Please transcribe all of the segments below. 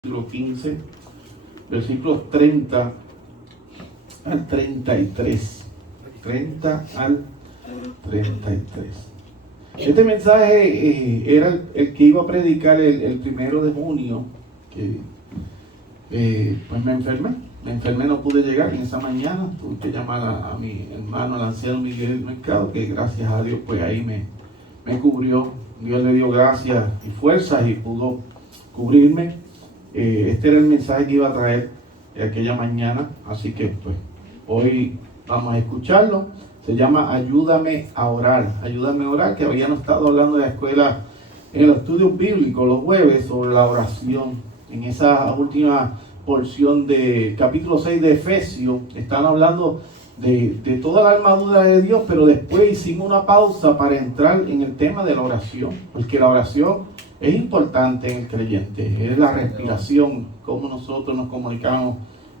capítulo 15, versículos 30 al 33. 30 al 33. Este mensaje era el que iba a predicar el 1 de junio, que pues me enfermé, no pude llegar en esa mañana. Tuve que llamar a mi hermano, al anciano Miguel Mercado, que gracias a Dios pues ahí me cubrió. Dios le dio gracias y fuerzas y pudo cubrirme. Este era el mensaje que iba a traer aquella mañana, así que pues hoy vamos a escucharlo. Se llama Ayúdame a orar, que habíamos estado hablando de la escuela en los estudios bíblicos los jueves sobre la oración. En esa última porción de capítulo 6 de Efesios están hablando de toda la armadura de Dios, pero después hicimos una pausa para entrar en el tema de la oración, porque la oración es importante en el creyente, es la respiración, cómo nosotros nos comunicamos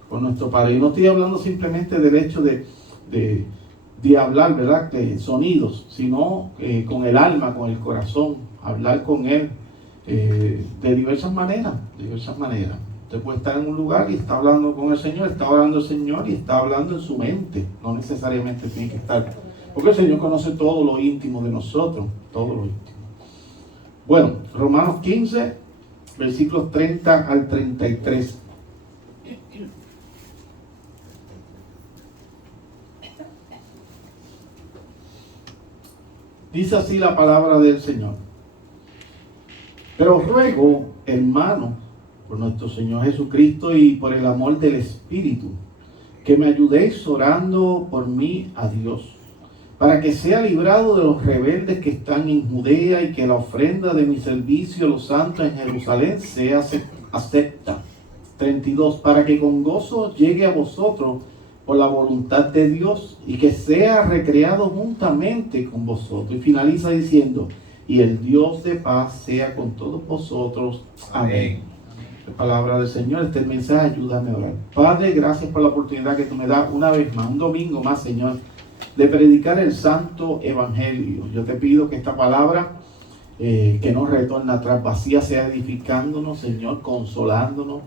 con nuestro Padre. Y no estoy hablando simplemente del hecho de hablar, ¿verdad?, de sonidos, sino con el alma, con el corazón, hablar con Él de diversas maneras. Usted puede estar en un lugar y está hablando con el Señor, está orando al Señor y está hablando en su mente. No necesariamente tiene que estar, porque el Señor conoce todo lo íntimo de nosotros, todo lo íntimo. Bueno, Romanos 15, versículos 30 al 33. Dice así la palabra del Señor. Pero os ruego, hermanos, por nuestro Señor Jesucristo y por el amor del Espíritu, que me ayudéis orando por mí a Dios, para que sea librado de los rebeldes que están en Judea y que la ofrenda de mi servicio a los santos en Jerusalén sea acepta. 32. Para que con gozo llegue a vosotros por la voluntad de Dios y que sea recreado juntamente con vosotros. Y finaliza diciendo, y el Dios de paz sea con todos vosotros. Amén. La palabra del Señor, este mensaje, ayúdame a orar. Padre, gracias por la oportunidad que tú me das una vez más, un domingo más, Señor, de predicar el santo evangelio. Yo te pido que esta palabra que no retorna atrás vacía sea edificándonos, Señor, consolándonos,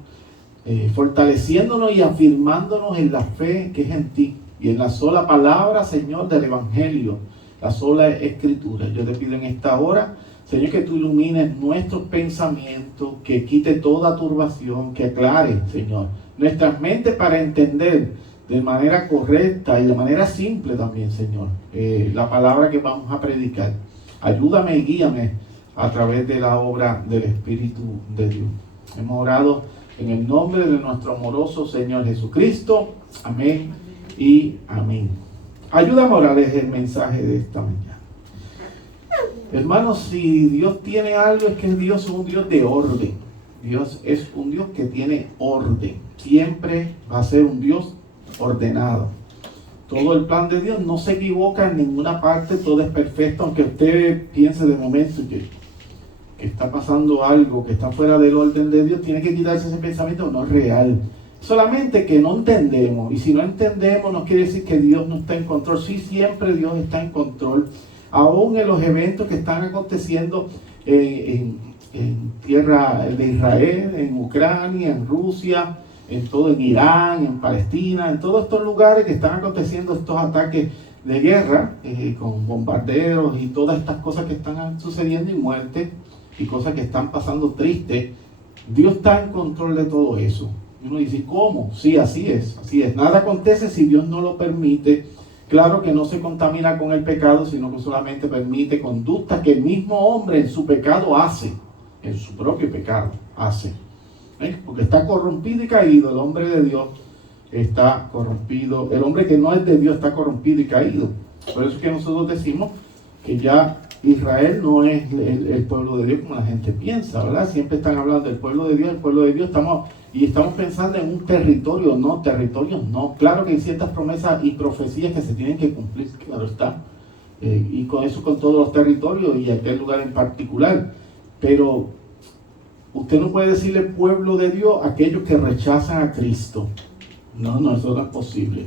fortaleciéndonos y afirmándonos en la fe que es en ti y en la sola palabra, Señor, del evangelio, la sola escritura. Yo te pido en esta hora, Señor, que tú ilumines nuestros pensamientos, que quite toda turbación, que aclare, Señor, nuestras mentes para entender de manera correcta y de manera simple también, Señor, la palabra que vamos a predicar. Ayúdame y guíame a través de la obra del Espíritu de Dios. Hemos orado en el nombre de nuestro amoroso Señor Jesucristo. Amén y amén. Ayúdame a orar es el mensaje de esta mañana. Hermanos, si Dios tiene algo, es que Dios es un Dios de orden. Dios es un Dios que tiene orden. Siempre va a ser un Dios ordenado. Todo el plan de Dios no se equivoca en ninguna parte, todo es perfecto, aunque usted piense de momento que está pasando algo que está fuera del orden de Dios, tiene que quitarse ese pensamiento, no es real. Solamente que no entendemos, y si no entendemos no quiere decir que Dios no está en control. Sí, siempre Dios está en control, aún en los eventos que están aconteciendo en tierra de Israel, en Ucrania, en Rusia, en Irán, en Palestina, en todos estos lugares que están aconteciendo estos ataques de guerra, con bombarderos y todas estas cosas que están sucediendo y muerte y cosas que están pasando tristes. Dios está en control de todo eso. Y uno dice, ¿cómo? Sí, así es. Nada acontece si Dios no lo permite. Claro que no se contamina con el pecado, sino que solamente permite conductas que el mismo hombre en su pecado hace, en su propio pecado hace. Porque está corrompido y caído. El hombre de Dios está corrompido. El hombre que no es de Dios está corrompido y caído. Por eso es que nosotros decimos que ya Israel no es el pueblo de Dios como la gente piensa, ¿verdad? Siempre están hablando del pueblo de Dios, estamos pensando en un territorio. No, territorios no. Claro que hay ciertas promesas y profecías que se tienen que cumplir, claro está. Y con eso, con todos los territorios y aquel lugar en particular. Pero usted no puede decirle pueblo de Dios a aquellos que rechazan a Cristo. No, eso no es posible.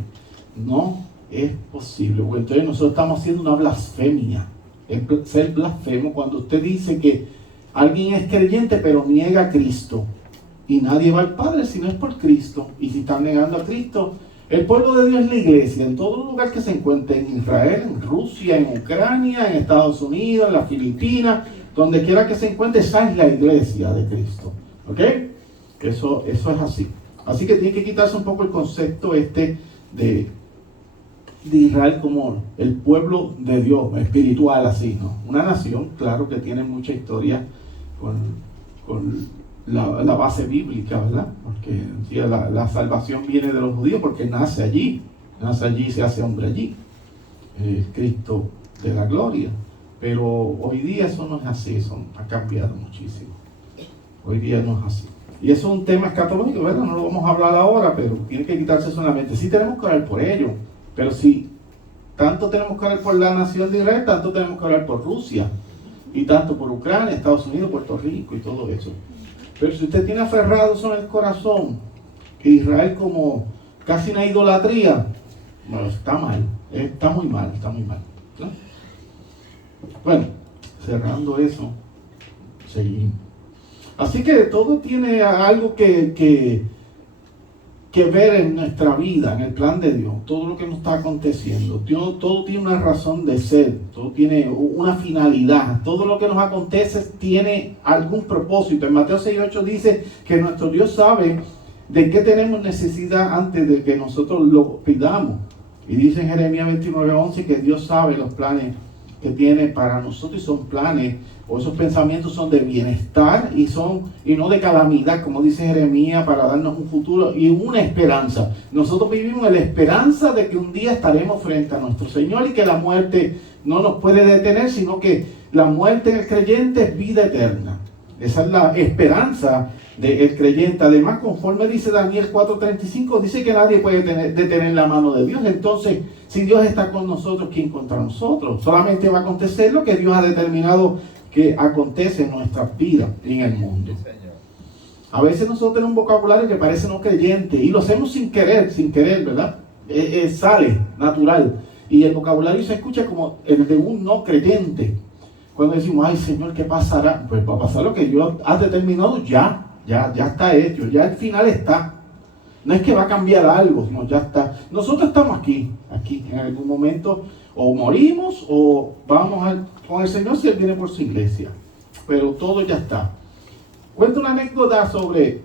No es posible. Porque entonces nosotros estamos haciendo una blasfemia. El ser blasfemo cuando usted dice que alguien es creyente pero niega a Cristo. Y nadie va al Padre si no es por Cristo. Y si están negando a Cristo, el pueblo de Dios es la iglesia, en todo lugar que se encuentre, en Israel, en Rusia, en Ucrania, en Estados Unidos, en las Filipinas, donde quiera que se encuentre, esa es la iglesia de Cristo. ¿Ok? Eso es así. Así que tiene que quitarse un poco el concepto de Israel como el pueblo de Dios, espiritual así, ¿no? Una nación, claro que tiene mucha historia con la base bíblica, ¿verdad? Porque sí, la salvación viene de los judíos porque nace allí, se hace hombre allí, Cristo de la gloria. Pero hoy día eso no es así, eso ha cambiado muchísimo. Hoy día no es así. Y eso es un tema escatológico, ¿verdad? No lo vamos a hablar ahora, pero tiene que quitarse solamente. Sí tenemos que orar por ello, pero si tanto tenemos que orar por la nación de Israel, tanto tenemos que orar por Rusia, y tanto por Ucrania, Estados Unidos, Puerto Rico y todo eso. Pero si usted tiene aferrado eso en el corazón, que Israel como casi una idolatría, bueno, está mal, está muy mal, ¿no? Bueno, cerrando eso, seguimos. Así que todo tiene algo que ver en nuestra vida, en el plan de Dios, todo lo que nos está aconteciendo. Todo tiene una razón de ser, todo tiene una finalidad, todo lo que nos acontece tiene algún propósito. En Mateo 6:8 dice que nuestro Dios sabe de qué tenemos necesidad antes de que nosotros lo pidamos. Y dice en Jeremías 29:11 que Dios sabe los planes que tiene para nosotros y son planes, o esos pensamientos son de bienestar y no de calamidad, como dice Jeremías, para darnos un futuro y una esperanza. Nosotros vivimos en la esperanza de que un día estaremos frente a nuestro Señor y que la muerte no nos puede detener, sino que la muerte en el creyente es vida eterna. Esa es la esperanza del creyente. Además, conforme dice Daniel 4:35, dice que nadie puede detener la mano de Dios. Entonces, si Dios está con nosotros, ¿quién contra nosotros? Solamente va a acontecer lo que Dios ha determinado que acontece en nuestras vidas y en el mundo. A veces nosotros tenemos un vocabulario que parece no creyente y lo hacemos sin querer, ¿verdad? Sale natural. Y el vocabulario se escucha como el de un no creyente. Cuando decimos, ay Señor, ¿qué pasará? Pues va a pasar lo que Dios ha determinado ya está hecho, ya el final está. No es que va a cambiar algo, sino ya está. Nosotros estamos aquí, en algún momento, o morimos o vamos con el Señor si Él viene por su iglesia. Pero todo ya está. Cuento una anécdota sobre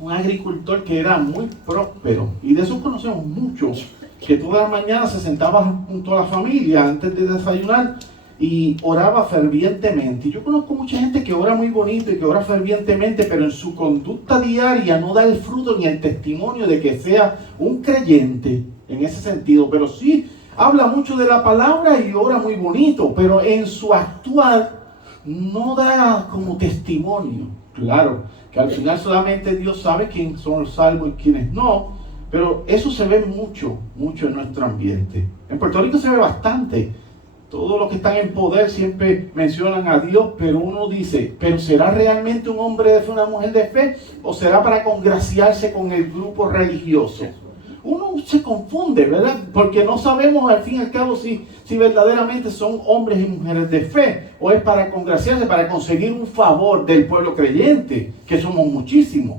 un agricultor que era muy próspero, y de eso conocemos muchos, que todas las mañanas se sentaba junto a la familia antes de desayunar y oraba fervientemente. Y yo conozco mucha gente que ora muy bonito y que ora fervientemente, pero en su conducta diaria no da el fruto ni el testimonio de que sea un creyente en ese sentido. Pero sí habla mucho de la palabra y ora muy bonito, pero en su actuar no da como testimonio. Claro, que al final solamente Dios sabe quiénes son los salvos y quiénes no, pero eso se ve mucho en nuestro ambiente. En Puerto Rico se ve bastante. Todos los que están en poder siempre mencionan a Dios, pero uno dice, ¿pero será realmente un hombre de fe, una mujer de fe? ¿O será para congraciarse con el grupo religioso? Uno se confunde, ¿verdad? Porque no sabemos al fin y al cabo si verdaderamente son hombres y mujeres de fe, o es para congraciarse, para conseguir un favor del pueblo creyente, que somos muchísimos.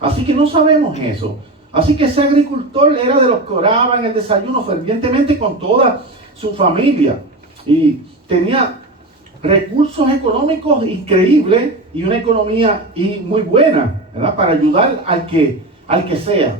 Así que no sabemos eso. Así que ese agricultor era de los que oraba en el desayuno fervientemente con toda su familia. Y tenía recursos económicos increíbles y una economía muy buena, ¿verdad? Para ayudar al que sea.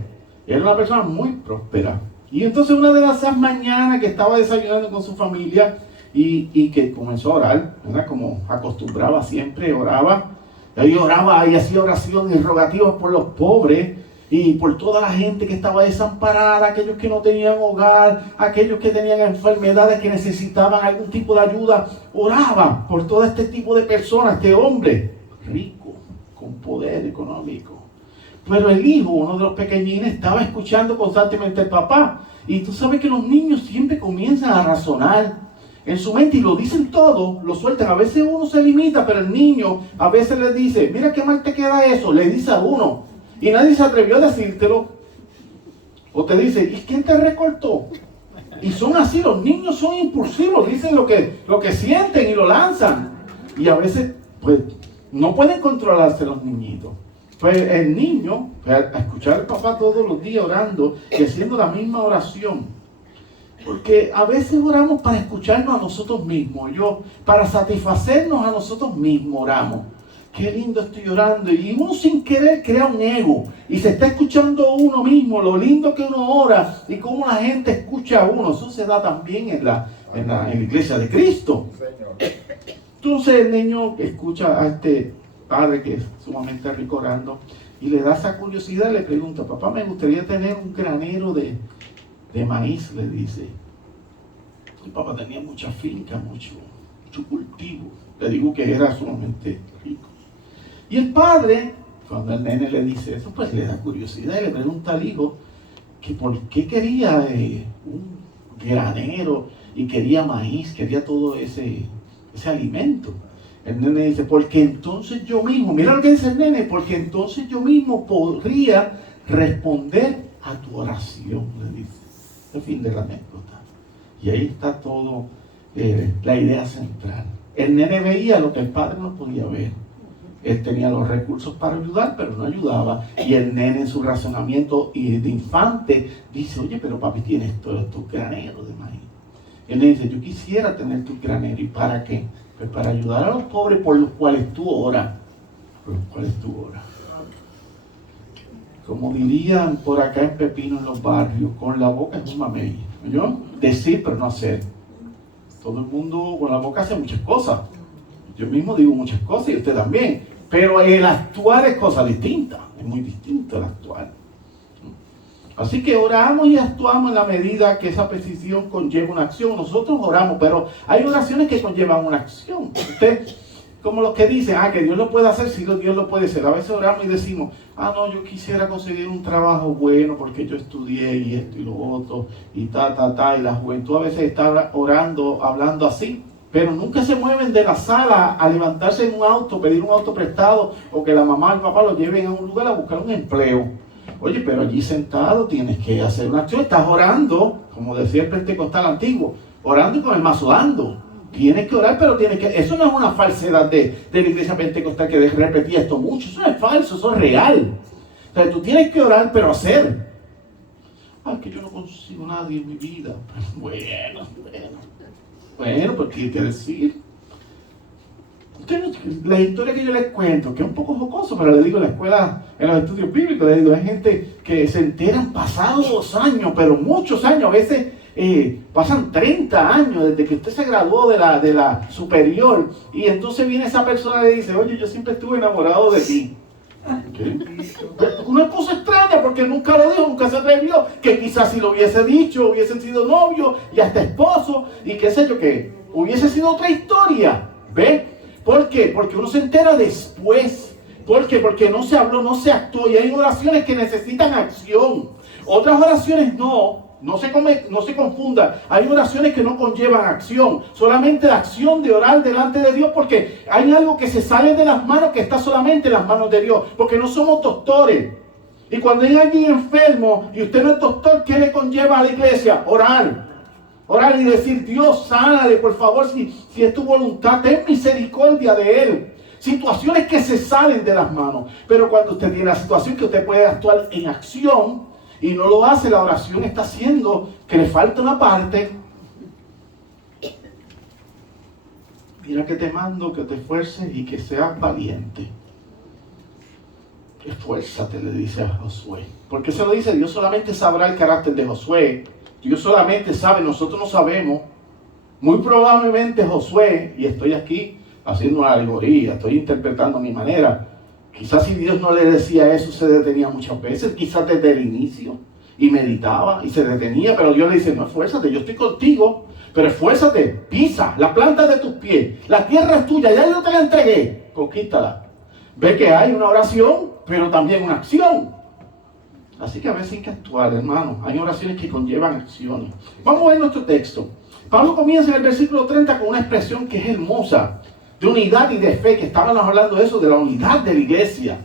Era una persona muy próspera. Y entonces una de esas mañanas que estaba desayunando con su familia y que comenzó a orar, ¿verdad? Como acostumbraba siempre, oraba y hacía oraciones rogativas por los pobres y por toda la gente que estaba desamparada, aquellos que no tenían hogar, aquellos que tenían enfermedades que necesitaban algún tipo de ayuda. Oraba por todo este tipo de personas, este hombre rico, con poder económico. Pero el hijo, uno de los pequeñines, estaba escuchando constantemente al papá. Y tú sabes que los niños siempre comienzan a razonar en su mente y lo dicen todo, lo sueltan. A veces uno se limita, pero el niño a veces le dice, mira qué mal te queda eso, le dice a uno. Y nadie se atrevió a decírtelo. O te dice, ¿y quién te recortó? Y son así, los niños son impulsivos, dicen lo que sienten y lo lanzan. Y a veces, pues, No pueden controlarse los niñitos. Pues el niño, a escuchar al papá todos los días orando y haciendo la misma oración. Porque a veces oramos para escucharnos a nosotros mismos. Para satisfacernos a nosotros mismos oramos. Qué lindo estoy orando. Y uno sin querer crea un ego. Y se está escuchando uno mismo, lo lindo que uno ora y cómo la gente escucha a uno. Eso se da también en la iglesia de Cristo. Entonces el niño escucha a este padre que es sumamente rico orando y le da esa curiosidad y le pregunta: papá, me gustaría tener un granero de maíz, le dice. El papá tenía mucha finca, mucho cultivo. Le digo que era sumamente rico. Y el padre, cuando el nene le dice eso, pues le da curiosidad y le pregunta al hijo que por qué quería un granero y quería maíz, quería todo ese alimento. El nene dice: porque entonces yo mismo, mira lo que dice el nene, porque entonces yo mismo podría responder a tu oración, le dice. El fin de la anécdota. Y ahí está todo, la idea central. El nene veía lo que el padre no podía ver. Él tenía los recursos para ayudar, pero no ayudaba. Y el nene en su razonamiento de infante dice: oye, pero papi tiene estos graneros de maíz. Y el nene dice: yo quisiera tener tu granero. ¿Y para qué? Pues para ayudar a los pobres por los cuales tú oras. Por los cuales tú oras. Como dirían por acá en Pepino, en los barrios, con la boca es un mamey. ¿Yo? Decir pero no hacer. Todo el mundo con la boca hace muchas cosas. Yo mismo digo muchas cosas y usted también. Pero el actuar es cosa distinta. Es muy distinto el actuar. Así que oramos y actuamos en la medida que esa petición conlleva una acción. Nosotros oramos, pero hay oraciones que conllevan una acción. Usted, como los que dicen, que Dios lo puede hacer, sí, Dios lo puede hacer. A veces oramos y decimos: no, yo quisiera conseguir un trabajo bueno porque yo estudié y esto y lo otro, y y la juventud a veces está orando, hablando así, pero nunca se mueven de la sala a levantarse en un auto, pedir un auto prestado, o que la mamá o el papá lo lleven a un lugar a buscar un empleo. Oye, pero allí sentado tienes que hacer una acción, estás orando, como decía el pentecostal antiguo, orando y con el mazo dando. Tienes que orar, pero tienes que... Eso no es una falsedad de la iglesia pentecostal que repetía esto mucho. Eso no es falso, eso es real. O sea, tú tienes que orar, pero hacer. Que yo no consigo nadie en mi vida. Bueno, pues tiene que decir. La historia que yo les cuento, que es un poco jocoso, pero le digo en la escuela, en los estudios bíblicos, le digo, hay gente que se enteran pasados años, pero muchos años, a veces pasan 30 años desde que usted se graduó de la superior, y entonces viene esa persona y le dice: oye, yo siempre estuve enamorado de ti. ¿Qué? Una cosa extraña, porque nunca lo dijo, nunca se atrevió, que quizás si lo hubiese dicho, hubiesen sido novios y hasta esposos, y qué sé yo, que hubiese sido otra historia. ¿Ve? ¿Por qué? Porque uno se entera después. ¿Por qué? Porque no se habló, no se actuó, y hay oraciones que necesitan acción. Otras oraciones no se confunda. Hay oraciones que no conllevan acción, solamente la acción de orar delante de Dios, porque hay algo que se sale de las manos, que está solamente en las manos de Dios, porque no somos doctores. Y cuando hay alguien enfermo y usted no es doctor, ¿qué le conlleva a la iglesia? Orar y decir: Dios, sánale, por favor, si es tu voluntad, ten misericordia de él. Situaciones que se salen de las manos. Pero cuando usted tiene la situación que usted puede actuar en acción y no lo hace, la oración está haciendo que le falta una parte. Mira que te mando que te esfuerces y que seas valiente. Esfuérzate, le dice a Josué. ¿Por qué se lo dice? Dios solamente sabrá el carácter de Josué. Dios solamente sabe, nosotros no sabemos. Muy probablemente Josué, y estoy aquí haciendo una alegoría, estoy interpretando a mi manera, quizás si Dios no le decía eso, se detenía muchas veces, quizás desde el inicio, y meditaba y se detenía, pero Dios le dice: no, esfuérzate, yo estoy contigo, pero esfuérzate, pisa la planta de tus pies, la tierra es tuya, ya yo te la entregué, conquístala. Ve que hay una oración, pero también una acción. Así que a veces hay que actuar, hermano. Hay oraciones que conllevan acciones. Vamos a ver nuestro texto. Pablo comienza en el versículo 30 con una expresión que es hermosa, de unidad y de fe, que estábamos hablando de eso, de la unidad de la iglesia.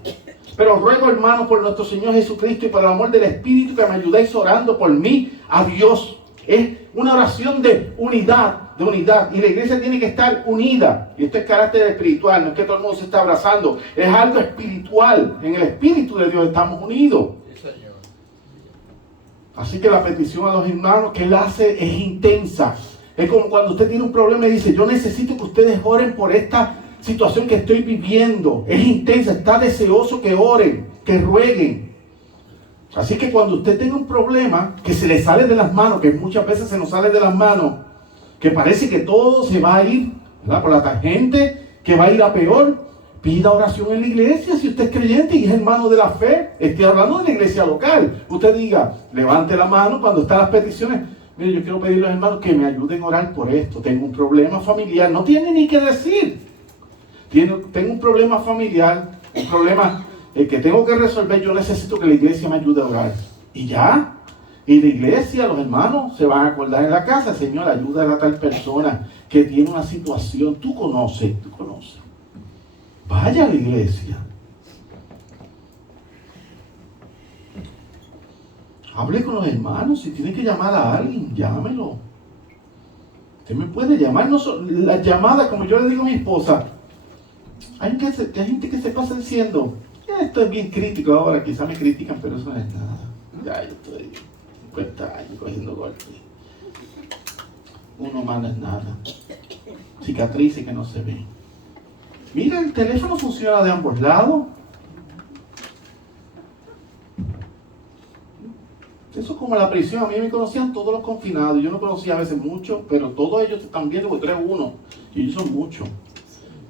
Pero ruego, hermanos, por nuestro Señor Jesucristo y por el amor del Espíritu, que me ayudéis orando por mí a Dios. Es una oración de unidad, de unidad. Y la iglesia tiene que estar unida. Y esto es carácter espiritual, no es que todo el mundo se está abrazando. Es algo espiritual. En el Espíritu de Dios estamos unidos. Así que la petición a los hermanos que él hace es intensa. Es como cuando usted tiene un problema y dice, yo necesito que ustedes oren por esta situación que estoy viviendo. Es intensa, está deseoso que oren, que rueguen. Así que cuando usted tenga un problema que se le sale de las manos, que muchas veces se nos sale de las manos, que parece que todo se va a ir, ¿verdad?, por la tangente, que va a ir a peor, pida oración en la iglesia si usted es creyente y es hermano de la fe. Estoy hablando de la iglesia local. Usted diga, levante la mano cuando están las peticiones. Mire, yo quiero pedirle a los hermanos que me ayuden a orar por esto. Tengo un problema familiar. No tiene ni que decir. Tengo un problema familiar, un problema que tengo que resolver. Yo necesito que la iglesia me ayude a orar. Y ya. Y la iglesia, los hermanos, se van a acordar en la casa. Señor, ayuda a tal persona que tiene una situación. Tú conoces. Vaya a la iglesia. Hable con los hermanos. Si tiene que llamar a alguien, llámelo. Usted me puede llamar. No la llamada, como yo le digo a mi esposa. Hay gente que se pasa diciendo, esto es bien crítico ahora, quizás me critican, pero eso no es nada. Ya yo estoy 50 años cogiendo golpes. Uno más no es nada. Cicatrices que no se ven. Mira, el teléfono funciona de ambos lados. Eso es como la prisión. A mí me conocían todos los confinados. Yo no conocía a veces mucho, pero todos ellos están viendo porque tú eres uno. Y ellos son muchos.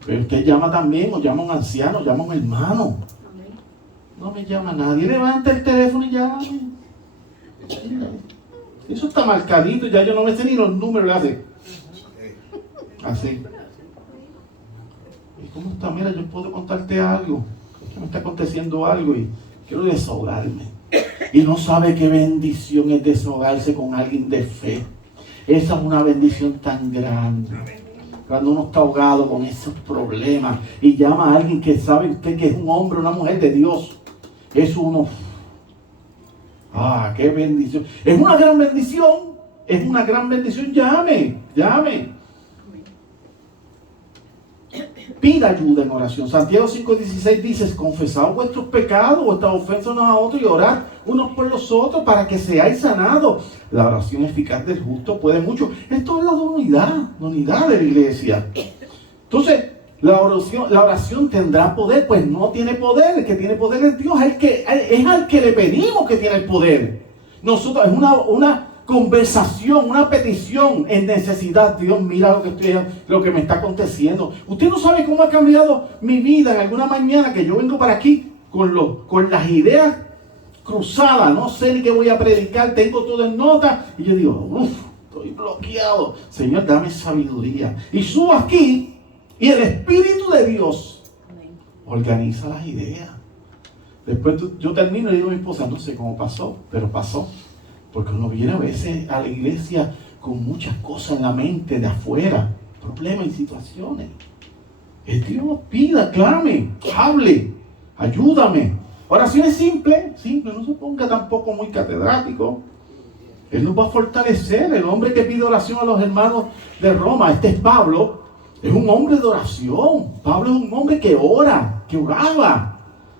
Pero usted llama también, o llama a un anciano, llama a un hermano. No me llama nadie. Levanta el teléfono y llame. Eso está marcadito. Ya yo no me sé ni los números. Le hace así. ¿Y cómo está? Mira, yo puedo contarte algo. Que me está aconteciendo algo y quiero desahogarme. Y no sabe qué bendición es desahogarse con alguien de fe. Esa es una bendición tan grande. Cuando uno está ahogado con esos problemas y llama a alguien que sabe usted que es un hombre, una mujer de Dios. Eso uno... ¡Ah, qué bendición! Es una gran bendición. Es una gran bendición. Llame. Pida ayuda en oración. Santiago 5:16 dice, confesad vuestros pecados, vuestras ofensas unos a otros y orad unos por los otros para que seáis sanados. La oración eficaz del justo puede mucho. Esto es la unidad de la iglesia. Entonces, la oración tendrá poder. Pues no tiene poder. El que tiene poder es Dios. Es al que le pedimos que tiene el poder. Nosotros, es una conversación, una petición en necesidad. Dios, mira lo que me está aconteciendo. Usted no sabe cómo ha cambiado mi vida en alguna mañana que yo vengo para aquí con las ideas cruzadas. No sé ni qué voy a predicar, tengo todo en nota. Y yo digo, estoy bloqueado. Señor, dame sabiduría. Y subo aquí y el Espíritu de Dios organiza las ideas. Después yo termino y digo a mi esposa, no sé cómo pasó, pero pasó. Porque uno viene a veces a la iglesia con muchas cosas en la mente de afuera, problemas y situaciones. El Dios pida, clame, hable, ayúdame. Oración es simple, no se ponga tampoco muy catedrático. Él nos va a fortalecer. El hombre que pide oración a los hermanos de Roma, este es Pablo, es un hombre de oración. Pablo es un hombre que ora, que oraba.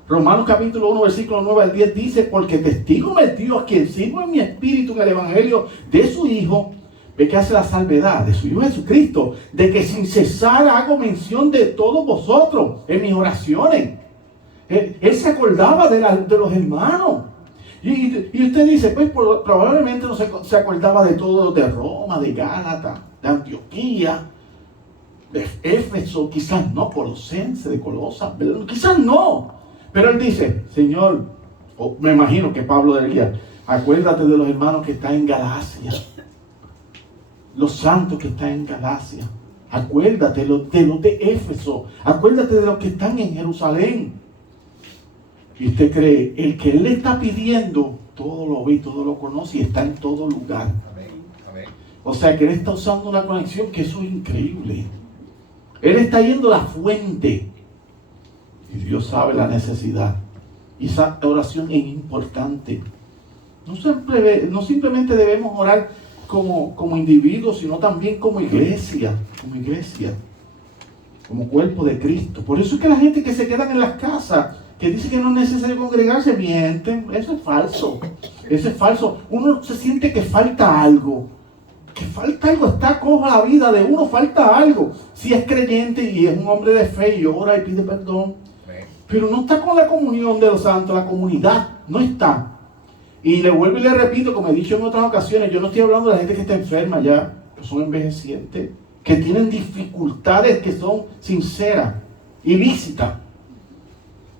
Romanos capítulo 1, versículo 9 al 10 dice, porque testigo me es Dios, quien sirvo en mi espíritu en el evangelio de su Hijo, ve que hace la salvedad de su Hijo Jesucristo, de que sin cesar hago mención de todos vosotros en mis oraciones. Él se acordaba de los hermanos. Y usted dice, pues probablemente no se acordaba de todos, de Roma, de Gálatas, de Antioquía, de Éfeso, quizás no, Colosense, de Colosas, quizás no. Pero él dice, Señor, me imagino que Pablo diría, acuérdate de los hermanos que están en Galacia, los santos que están en Galacia, acuérdate de los de Éfeso, acuérdate de los que están en Jerusalén. Y usted cree, el que él le está pidiendo, todo lo ve, todo lo conoce y está en todo lugar. Amén. O sea que él está usando una conexión que eso es increíble. Él está yendo a la fuente. Y Dios sabe la necesidad. Y esa oración es importante. No simplemente debemos orar como individuos, sino también como iglesia, como cuerpo de Cristo. Por eso es que la gente que se quedan en las casas, que dice que no es necesario congregarse, mienten. Eso es falso. Uno se siente que falta algo. Está coja la vida de uno, falta algo. Si es creyente y es un hombre de fe y ora y pide perdón, pero no está con la comunión de los santos, la comunidad no está. Y le vuelvo y le repito, como he dicho en otras ocasiones, yo no estoy hablando de la gente que está enferma ya, que son envejecientes, que tienen dificultades que son sinceras, ilícitas.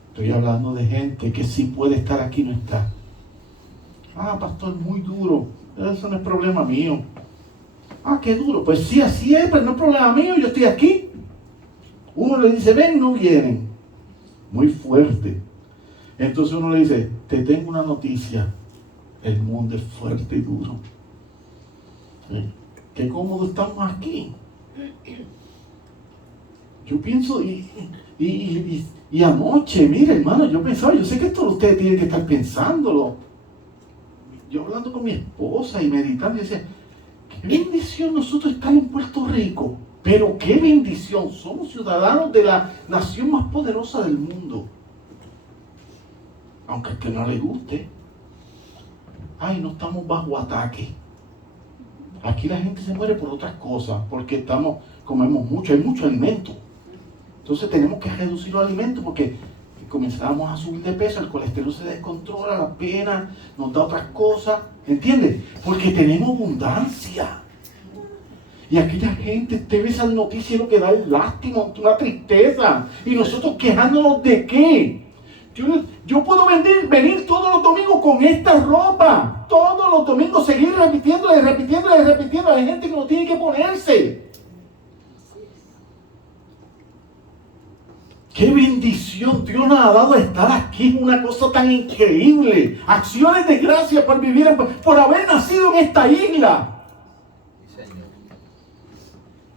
Estoy hablando de gente que sí puede estar aquí y no está. Ah, pastor, muy duro. Eso no es problema mío. Ah, qué duro. Pues sí, así es, pero no es problema mío, yo estoy aquí. Uno le dice, ven, no vienen. Muy fuerte. Entonces uno le dice, te tengo una noticia. El mundo es fuerte y duro. Qué cómodo estamos aquí. Yo pienso, y anoche, mire hermano, yo pensaba, yo sé que esto ustedes tienen que estar pensándolo. Yo hablando con mi esposa y meditando, y decía, qué bendición nosotros estar en Puerto Rico. Pero qué bendición, somos ciudadanos de la nación más poderosa del mundo. Aunque a que no le guste. Ay, no estamos bajo ataque. Aquí la gente se muere por otras cosas, porque comemos mucho, hay mucho alimento. Entonces tenemos que reducir los alimentos porque comenzamos a subir de peso, el colesterol se descontrola, la pena nos da otras cosas, ¿entiendes? Porque tenemos abundancia. Y aquella gente, usted ve esas noticias y lo que da es lástima, una tristeza. Y nosotros quejándonos de qué. Yo puedo venir todos los domingos con esta ropa. Todos los domingos seguir repitiéndole. Hay gente que no tiene que ponerse. Qué bendición Dios nos ha dado estar aquí. Una cosa tan increíble. Acciones de gracia por vivir, por haber nacido en esta isla.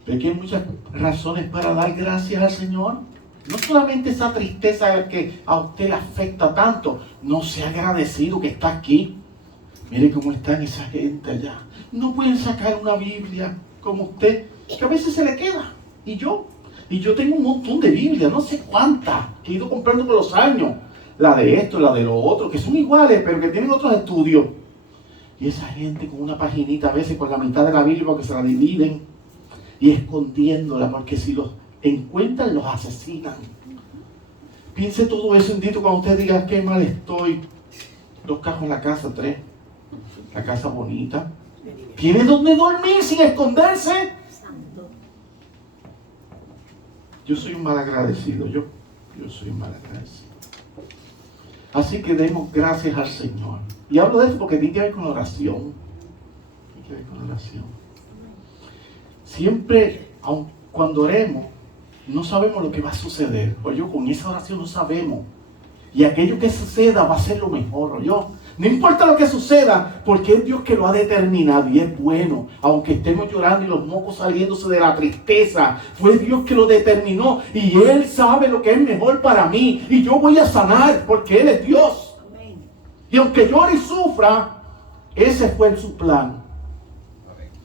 ¿Ve que hay muchas razones para dar gracias al Señor? No solamente esa tristeza que a usted le afecta tanto. No sea agradecido que está aquí. Mire cómo están esa gente allá. No pueden sacar una Biblia como usted, que a veces se le queda. Y yo tengo un montón de Biblias, no sé cuántas, que he ido comprando con los años. La de esto, la de lo otro, que son iguales, pero que tienen otros estudios. Y esa gente con una paginita a veces con la mitad de la Biblia, porque se la dividen y escondiéndola, porque si los encuentran, los asesinan. Piense todo eso, indito, cuando usted diga, qué mal estoy. 2 cajos en la casa, 3. La casa bonita. ¿Tiene donde dormir sin esconderse? Yo soy un mal agradecido, yo soy un mal agradecido. Así que demos gracias al Señor. Y hablo de esto porque tiene que ver con la oración. Siempre, aun cuando oremos, no sabemos lo que va a suceder. Oye, con esa oración no sabemos. Y aquello que suceda va a ser lo mejor, oye. No importa lo que suceda, porque es Dios que lo ha determinado y es bueno. Aunque estemos llorando y los mocos saliéndose de la tristeza, fue Dios que lo determinó y Él sabe lo que es mejor para mí. Y yo voy a sanar porque Él es Dios. Y aunque llore y sufra, ese fue su plan.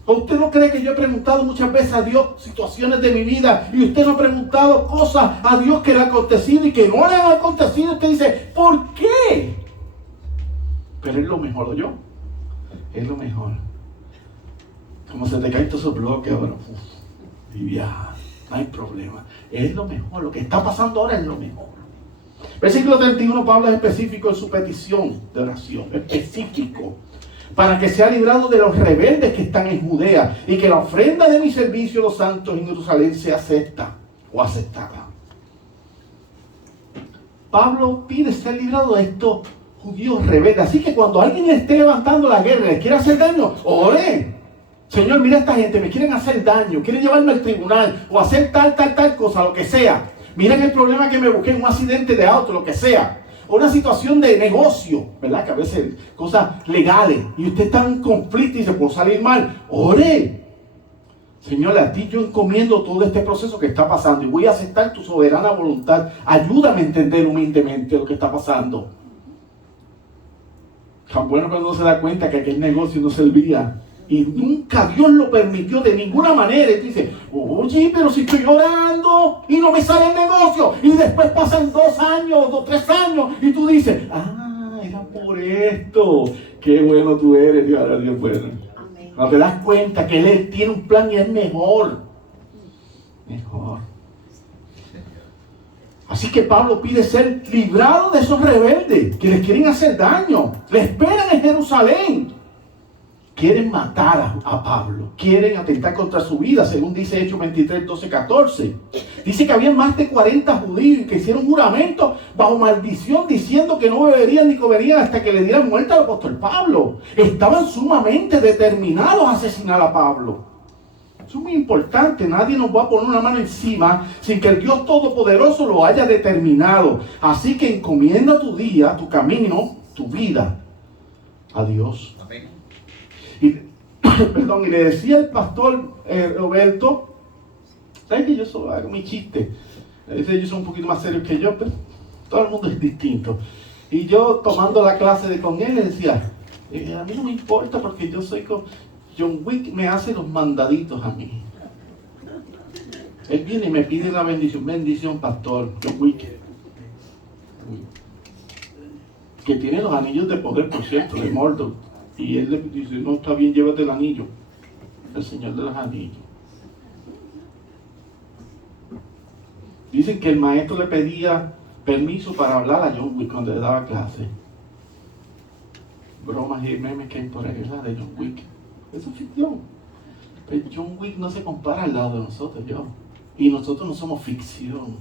¿Usted no cree que yo he preguntado muchas veces a Dios situaciones de mi vida y usted no ha preguntado cosas a Dios que le han acontecido y que no le han acontecido? Usted dice, ¿por qué? Pero es lo mejor, yo. Es lo mejor. Como se te caen todos esos bloques ahora. Y ya, no hay problema. Es lo mejor. Lo que está pasando ahora es lo mejor. Versículo 31, Pablo es específico en su petición de oración. Específico. Para que sea librado de los rebeldes que están en Judea y que la ofrenda de mi servicio a los santos en Jerusalén sea acepta o aceptada. Pablo pide ser librado de estos judíos rebeldes. Así que cuando alguien le esté levantando la guerra, le quiere hacer daño, ore. Señor, mira a esta gente, me quieren hacer daño, quieren llevarme al tribunal o hacer tal cosa, lo que sea. Miren el problema que me busqué en un accidente de auto, lo que sea. O una situación de negocio, ¿verdad? Que a veces cosas legales. Y usted está en conflicto y se puede salir mal. Ore. Señor, a ti yo encomiendo todo este proceso que está pasando y voy a aceptar tu soberana voluntad. Ayúdame a entender humildemente lo que está pasando. Tan bueno cuando uno se da cuenta que aquel negocio no servía Y nunca Dios lo permitió de ninguna manera. Y tú dices, oye, pero si estoy orando y no me sale el negocio. Y después pasan 2 años, 3 años. Y tú dices, era por esto. Qué bueno tú eres, Dios, ahora Dios bueno. Amén. No te das cuenta que Él tiene un plan y es mejor. Mejor. Así que Pablo pide ser librado de esos rebeldes que les quieren hacer daño. Le esperan en Jerusalén. Quieren matar a Pablo, quieren atentar contra su vida, según dice Hechos 23, 12, 14. Dice que había más de 40 judíos que hicieron juramento bajo maldición, diciendo que no beberían ni comerían hasta que le dieran muerte al apóstol Pablo. Estaban sumamente determinados a asesinar a Pablo. Eso es muy importante, nadie nos va a poner una mano encima sin que el Dios Todopoderoso lo haya determinado. Así que encomienda tu día, tu camino, tu vida a Dios. Y, perdón, y le decía el pastor Roberto, ¿sabes que yo hago mi chiste? Ellos son un poquito más serios que yo, pero todo el mundo es distinto. Y yo tomando la clase con él le decía, a mí no me importa porque yo soy con John Wick, me hace los mandaditos a mí. Él viene y me pide la bendición pastor, John Wick. Que tiene los anillos de poder, por cierto, de Mordor. Y él le dice, no, está bien, llévate el anillo. El Señor de los Anillos. Dicen que el maestro le pedía permiso para hablar a John Wick cuando le daba clase. Bromas y memes que hay por ahí, ¿verdad? De John Wick. Eso es ficción. Pero John Wick no se compara al lado de nosotros, yo. Y nosotros no somos ficción.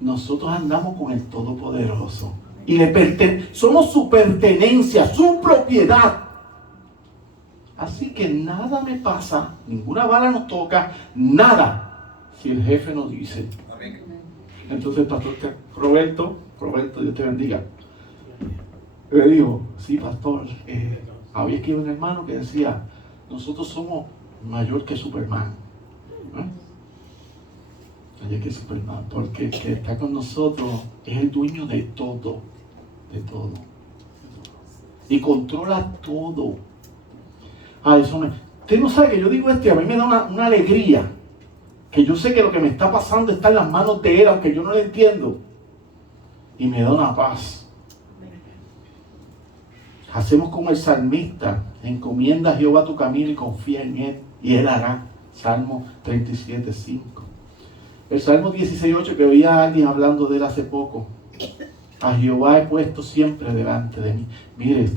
Nosotros andamos con el Todopoderoso. Y somos su pertenencia, su propiedad. Así que nada me pasa, ninguna bala nos toca, nada, si el jefe nos dice. Amén. Entonces el pastor Roberto, Dios te bendiga, le dijo, sí pastor, había aquí un hermano que decía, nosotros somos mayor que Superman. Mayor que Superman, porque el que está con nosotros es el dueño de todo. De todo. Y controla todo. Usted no sabe que yo digo esto y a mí me da una alegría. Que yo sé que lo que me está pasando está en las manos de Él, aunque yo no lo entiendo. Y me da una paz. Hacemos como el salmista. Encomienda a Jehová tu camino y confía en Él. Y Él hará. Salmo 37, 5. El Salmo 16, 8 que oía a alguien hablando de Él hace poco. A Jehová he puesto siempre delante de mí. Mire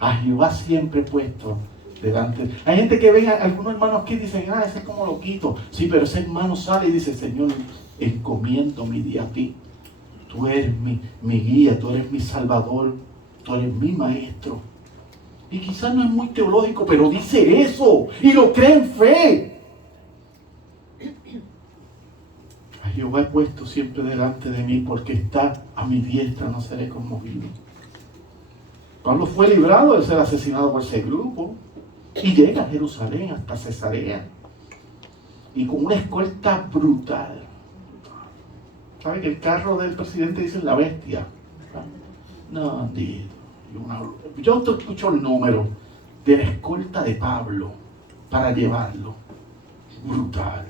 a Jehová siempre he puesto delante de mí. Hay gente que ven, algunos hermanos aquí dicen, ese es como loquito. Sí, pero ese hermano sale y dice, Señor, encomiendo mi día a ti. Tú eres mi guía, tú eres mi salvador, tú eres mi maestro. Y quizás no es muy teológico, pero dice eso y lo cree en fe. A Jehová he puesto siempre delante de mí, porque está a mi diestra, no seré conmovido. Pablo fue librado de ser asesinado por ese grupo y llega a Jerusalén, hasta Cesarea, y con una escolta brutal. ¿Sabe que el carro del presidente dice la bestia? No, yo te escucho el número de la escolta de Pablo para llevarlo. Brutal.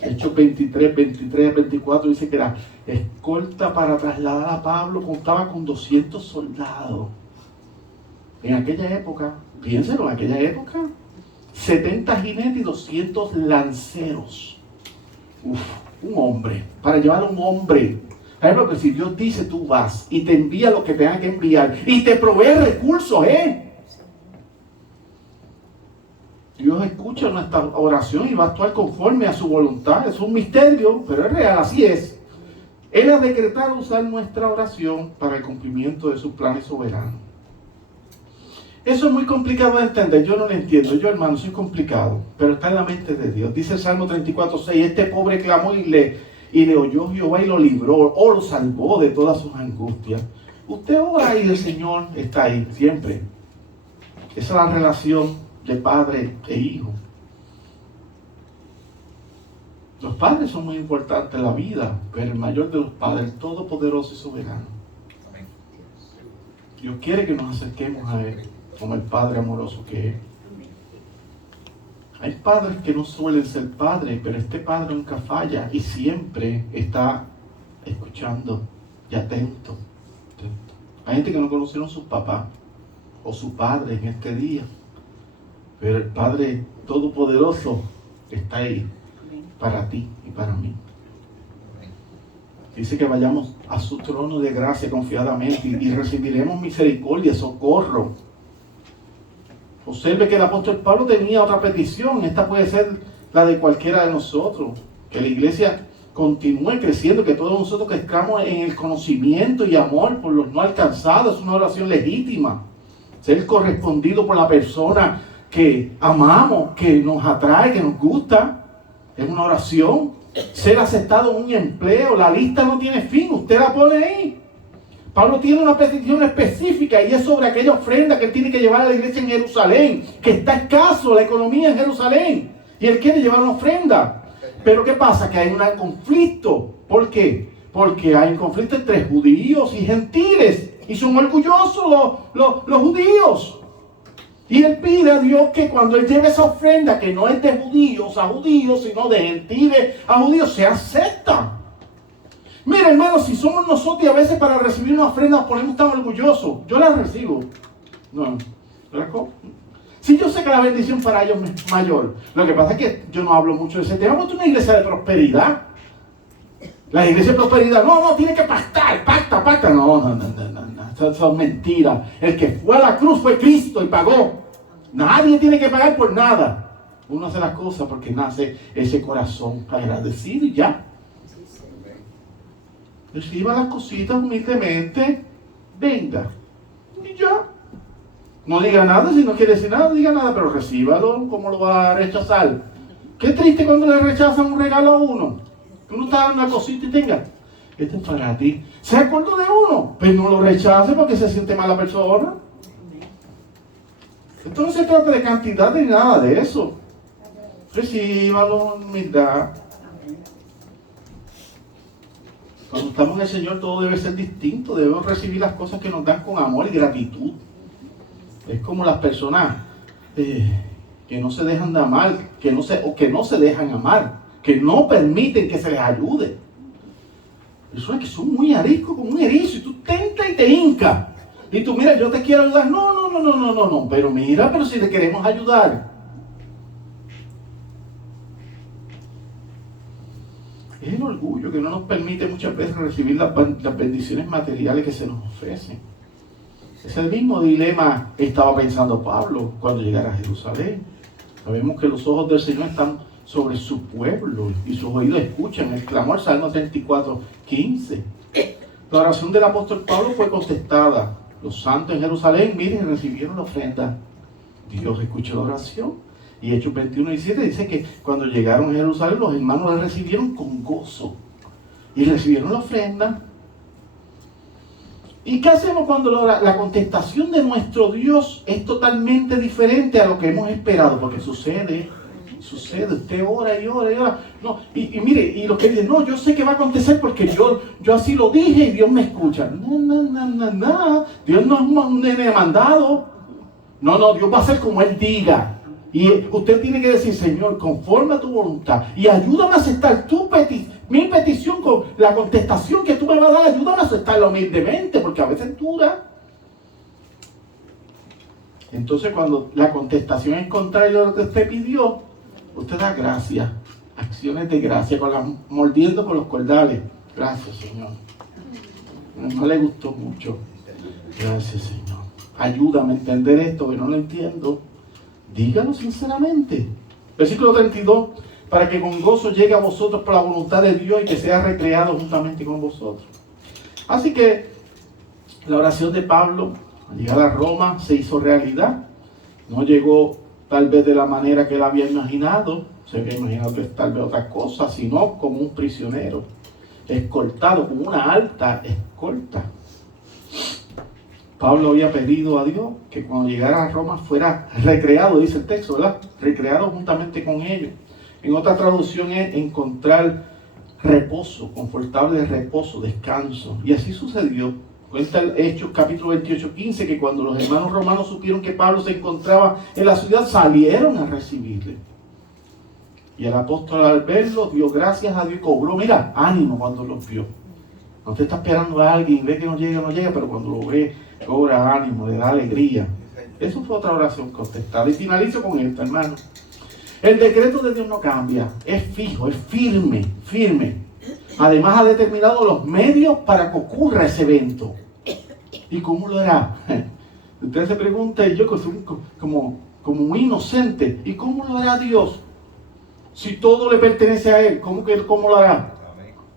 Hechos 23, 24 dice que la escolta para trasladar a Pablo contaba con 200 soldados. En aquella época, piénselo, en aquella época, 70 jinetes y 200 lanceros. Un hombre, para llevar a un hombre. Pero si Dios dice, tú vas y te envía lo que tenga que enviar y te provee recursos, Dios escucha nuestra oración y va a actuar conforme a su voluntad. Es un misterio, pero es real, así es. Él ha decretado usar nuestra oración para el cumplimiento de sus planes soberanos. Eso es muy complicado de entender, yo no lo entiendo. Yo, hermano, soy complicado, pero está en la mente de Dios. Dice el Salmo 34, 6, este pobre clamó y le oyó Jehová y lo libró, o lo salvó de todas sus angustias. Usted ora y el Señor está ahí, siempre. Esa es la relación de padre e hijo. Los padres son muy importantes en la vida, pero el mayor de los padres, el todopoderoso y soberano. Dios quiere que nos acerquemos a Él. como el Padre amoroso que es. Hay padres que no suelen ser padres, pero este Padre nunca falla y siempre está escuchando y atento. Hay gente que no conocieron a sus papás o su padre en este día, pero el Padre Todopoderoso está ahí para ti y para mí. Dice que vayamos a su trono de gracia confiadamente y recibiremos misericordia, socorro. Observe que el apóstol Pablo tenía otra petición. Esta puede ser la de cualquiera de nosotros. Que la iglesia continúe creciendo, que todos nosotros crezcamos en el conocimiento y amor por los no alcanzados. Es una oración legítima. Ser correspondido por la persona que amamos, que nos atrae, que nos gusta. Es una oración. Ser aceptado en un empleo. La lista no tiene fin. Usted la pone ahí. Pablo tiene una petición específica y es sobre aquella ofrenda que él tiene que llevar a la iglesia en Jerusalén, que está escaso la economía en Jerusalén y él quiere llevar una ofrenda. Pero ¿qué pasa? Que hay un conflicto. ¿Por qué? Porque hay un conflicto entre judíos y gentiles y son orgullosos los judíos. Y él pide a Dios que cuando él lleve esa ofrenda, que no es de judíos a judíos, sino de gentiles a judíos, se acepta. Mira, hermanos, si somos nosotros y a veces para recibir una ofrenda nos ponemos tan orgullosos, yo la recibo. No, si yo sé que la bendición para ellos es mayor. Lo que pasa es que yo no hablo mucho de ese tema, porque es una iglesia de prosperidad. La iglesia de prosperidad, no, tiene que pacta. No. Eso es mentira. El que fue a la cruz fue Cristo y pagó. Nadie tiene que pagar por nada. Uno hace las cosas porque nace ese corazón agradecido y ya. Reciba las cositas humildemente, venga, y ya. No diga nada, si no quiere decir nada, no diga nada, pero recíbalo. ¿Cómo lo va a rechazar? Qué triste cuando le rechazan un regalo a uno. Que uno está dando una cosita y tenga, este es para ti. Se acordó de uno, pero no lo rechace porque se siente mala persona. Esto no se trata de cantidad ni nada de eso. Recíbalo, humildad. Cuando estamos en el Señor todo debe ser distinto. Debemos recibir las cosas que nos dan con amor y gratitud. Es como las personas que no se dejan de amar, que no se dejan amar, que no permiten que se les ayude. Personas que son muy ariscos, como un erizo, y tú tentas y te hincas. Y tú, mira, yo te quiero ayudar. No. Pero si te queremos ayudar. Es el orgullo que no nos permite muchas veces recibir las bendiciones materiales que se nos ofrecen. Es el mismo dilema que estaba pensando Pablo cuando llegara a Jerusalén. Sabemos que los ojos del Señor están sobre su pueblo y sus oídos escuchan el clamor. Salmo 34:15. La oración del apóstol Pablo fue contestada. Los santos en Jerusalén, miren, recibieron la ofrenda. Dios escuchó la oración. Y Hechos 21:17 dice que cuando llegaron a Jerusalén, los hermanos la recibieron con gozo. Y recibieron la ofrenda. ¿Y qué hacemos cuando la contestación de nuestro Dios es totalmente diferente a lo que hemos esperado? Porque sucede. Usted ora y ora. No, y mire, y los que dicen, no, yo sé que va a acontecer porque yo así lo dije y Dios me escucha. No. Dios no es un nene mandado. No, Dios va a hacer como Él diga. Y usted tiene que decir, Señor, conforme a tu voluntad, y ayúdame a aceptar mi petición con la contestación que tú me vas a dar, ayúdame a aceptarla humildemente, porque a veces dura. Entonces, cuando la contestación es contraria a lo que usted pidió, usted da gracias, acciones de gracia, mordiendo con los cordales. Gracias, Señor. No le gustó mucho. Gracias, Señor. Ayúdame a entender esto, que no lo entiendo. Dígalo sinceramente. Versículo 32. Para que con gozo llegue a vosotros por la voluntad de Dios y que sea recreado juntamente con vosotros. Así que la oración de Pablo al llegar a Roma se hizo realidad. No llegó tal vez de la manera que él había imaginado. Se había imaginado que tal vez otra cosa, sino como un prisionero, escoltado, con una alta escolta. Pablo había pedido a Dios que cuando llegara a Roma fuera recreado, dice el texto, ¿verdad? Recreado juntamente con ellos. En otra traducción es encontrar reposo, confortable reposo, descanso. Y así sucedió. Cuenta el Hechos capítulo 28, 15, que cuando los hermanos romanos supieron que Pablo se encontraba en la ciudad, salieron a recibirle. Y el apóstol al verlo dio gracias a Dios y cobró, mira, ánimo cuando los vio. No te está esperando a alguien, ve que no llega, pero cuando lo ve, cobra ánimo, le da alegría. Eso fue otra oración contestada. Y finalizo con esta, hermano. El decreto de Dios no cambia, es fijo, es firme, firme. Además ha determinado los medios para que ocurra ese evento. ¿Y cómo lo hará? Usted se pregunta, y yo como muy inocente, ¿y cómo lo hará Dios? Si todo le pertenece a Él, ¿cómo lo hará?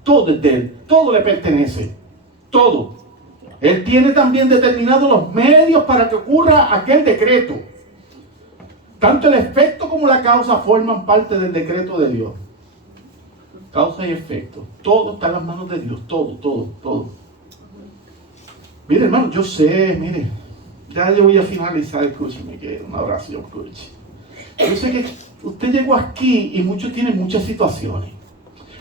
Todo es de Él, todo le pertenece, todo. Él tiene también determinados los medios para que ocurra aquel decreto. Tanto el efecto como la causa forman parte del decreto de Dios. Causa y efecto. Todo está en las manos de Dios. Todo. Mire, hermano, yo sé, mire. Ya yo voy a finalizar, escúcheme, que es una oración, escuche. Yo sé que usted llegó aquí y muchos tienen muchas situaciones.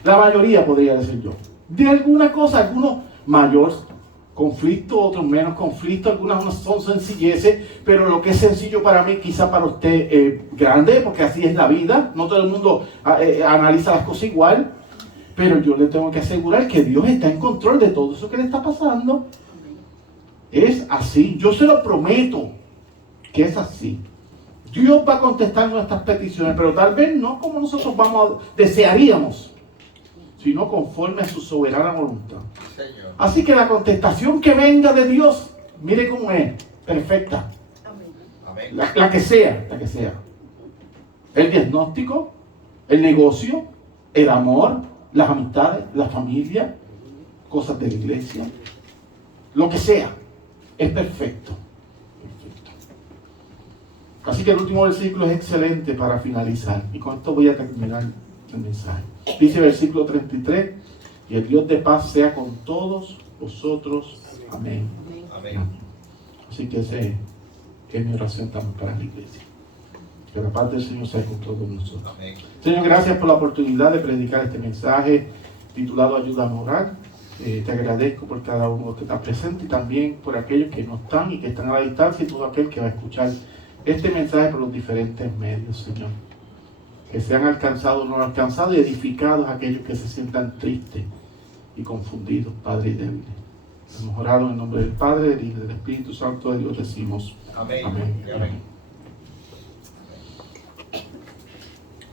La mayoría, podría decir yo. De alguna cosa, algunos mayor conflicto, otros menos conflicto, algunas son sencilleces, pero lo que es sencillo para mí, quizá para usted es grande, porque así es la vida. No todo el mundo analiza las cosas igual. Pero yo le tengo que asegurar que Dios está en control de todo eso que le está pasando. Es así. Yo se lo prometo que es así. Dios va a contestar nuestras peticiones, pero tal vez no como nosotros desearíamos, sino conforme a su soberana voluntad. Señor. Así que la contestación que venga de Dios, mire cómo es, perfecta. Amén. La que sea. El diagnóstico, el negocio, el amor, las amistades, la familia, cosas de la iglesia, lo que sea, es perfecto. Así que el último versículo es excelente para finalizar, y con esto voy a terminar el mensaje. Dice el versículo 33, y el Dios de paz sea con todos vosotros. Amén. Amén. Así que esa es mi oración también para la iglesia. Que la paz del Señor sea con todos nosotros. Amén. Señor, gracias por la oportunidad de predicar este mensaje titulado Ayuda Moral. Te agradezco por cada uno que está presente y también por aquellos que no están y que están a la distancia y todo aquel que va a escuchar este mensaje por los diferentes medios, Señor. Que sean alcanzados o no alcanzados y edificados aquellos que se sientan tristes y confundidos, Padre y débiles. Hemos orado en el nombre del Padre, del Hijo y del Espíritu Santo de Dios, decimos amén. Amén. Amén.